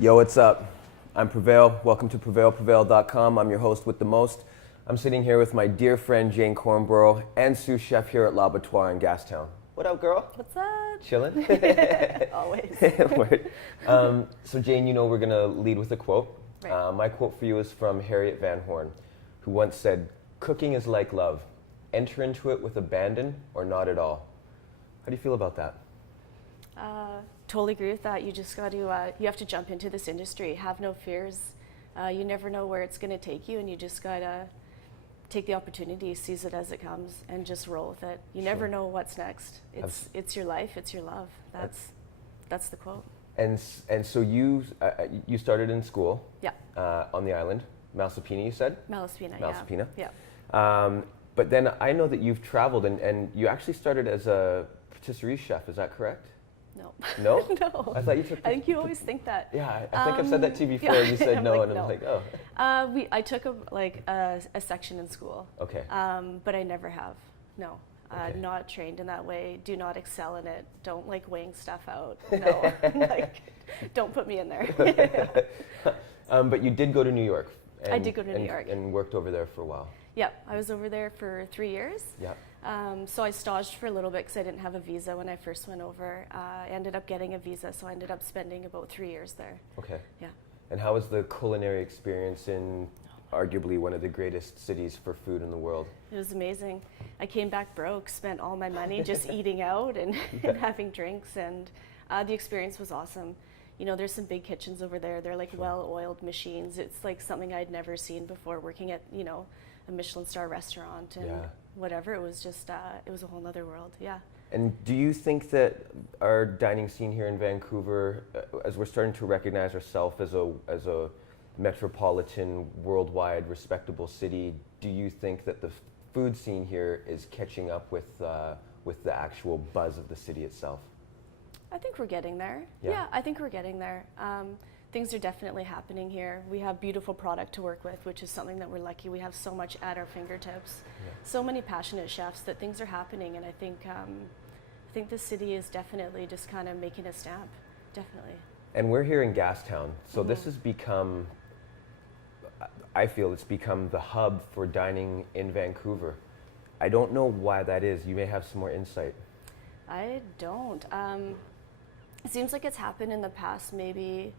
Yo, what's up? I'm Prevail. Welcome to PrevailPrevail.com. I'm your host with the most. I'm sitting here with my dear friend Jane Cornborough and sous chef here at L'Abattoir in Gastown. What up, girl? What's up? Chilling? Always. Word. So Jane, you know we're going to lead with a quote. Right. My quote for you is from Harriet Van Horn, who once said, "Cooking is like love. Enter into it with abandon or not at all." How do you feel about that? Totally agree with that. You just got to, you have to jump into this industry. Have no fears. You never know where it's going to take you, and you just got to take the opportunity, seize it as it comes, and just roll with it. You never know what's next. It's your life. It's your love. That's the quote. And so you started in school. Yeah. On the island, Malaspina, you said? Malaspina. Malaspina. Yeah. But then I know that you've traveled and you actually started as a patisserie chef. Is that correct? No. No? No. I thought you took. I think you always think that. Yeah, I think I've said that to you before. Yeah, you said no, like, and no. I was like, oh. I took a section in school. Okay. But I never have. No. Okay. Not trained in that way. Do not excel in it. Don't like weighing stuff out. No. Don't put me in there. But you did go to New York. I did go to New York. And worked over there for a while. Yeah, I was over there for 3 years. Yeah. So I staged for a little bit because I didn't have a visa when I first went over. I ended up getting a visa, so I ended up spending about 3 years there. Okay. Yeah. And how was the culinary experience in arguably one of the greatest cities for food in the world? It was amazing. I came back broke, spent all my money just eating out and having drinks, and the experience was awesome. You know, there's some big kitchens over there. They're like well-oiled machines. It's like something I'd never seen before working at, you know, a Michelin star restaurant and whatever. It was just, it was a whole other world, yeah. And do you think that our dining scene here in Vancouver, as we're starting to recognize ourselves as a metropolitan, worldwide, respectable city, do you think that the food scene here is catching up with the actual buzz of the city itself? I think we're getting there. Yeah, I think we're getting there. Things are definitely happening here. We have beautiful product to work with, which is something that we're lucky. We have so much at our fingertips. Yeah. So many passionate chefs that things are happening, and I think the city is definitely just kind of making a stamp, definitely. And we're here in Gastown, so this has become, I feel it's become the hub for dining in Vancouver. I don't know why that is. You may have some more insight. I don't. It seems like it's happened in the past maybe,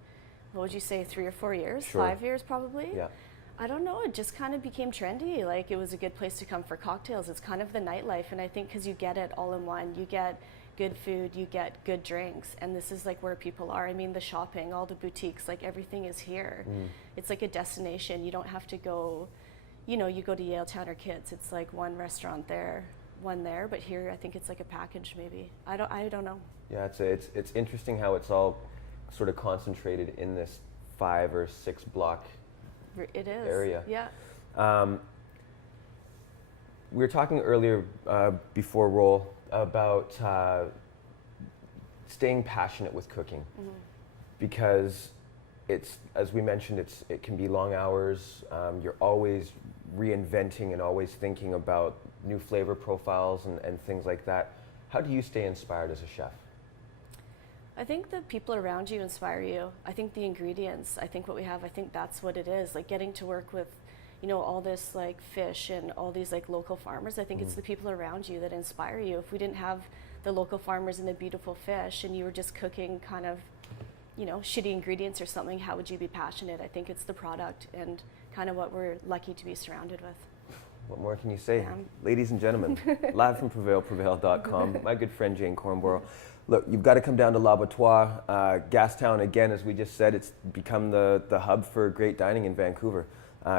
what would you say, 3 or 4 years? Sure. 5 years probably? Yeah. I don't know, it just kind of became trendy. Like, it was a good place to come for cocktails. It's kind of the nightlife, and I think because you get it all in one. You get good food, you get good drinks, and this is like where people are. I mean, the shopping, all the boutiques, like everything is here. It's like a destination. You don't have to go, you know, you go to Yaletown or Kids. It's like one restaurant there, one there, but here I think it's like a package maybe. I don't know. Yeah, it's interesting how it's all sort of concentrated in this 5 or 6 block area. Yeah. We were talking earlier before roll about staying passionate with cooking, because it's, as we mentioned, it can be long hours. You're always reinventing and always thinking about new flavor profiles and things like that. How do you stay inspired as a chef? I think the people around you inspire you. I think the ingredients, I think what we have, I think that's what it is. Like getting to work with, you know, all this like fish and all these like local farmers. I think it's the people around you that inspire you. If we didn't have the local farmers and the beautiful fish and you were just cooking kind of, you know, shitty ingredients or something, how would you be passionate? I think it's the product and kind of what we're lucky to be surrounded with. What more can you say? Ladies and gentlemen, live from PrevailPrevail.com, my good friend Jane Cornborough. Look, you've got to come down to L'Abattoir. Gastown, again, as we just said, it's become the hub for great dining in Vancouver.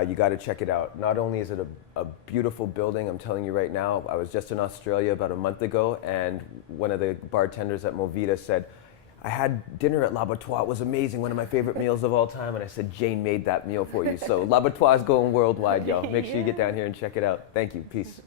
You got to check it out. Not only is it a beautiful building, I'm telling you right now, I was just in Australia about a month ago, and one of the bartenders at Movida said, "I had dinner at L'Abattoir, it was amazing, one of my favorite meals of all time." And I said, "Jane made that meal for you." So L'Abattoir is going worldwide, y'all. Make sure you get down here and check it out. Thank you. Peace.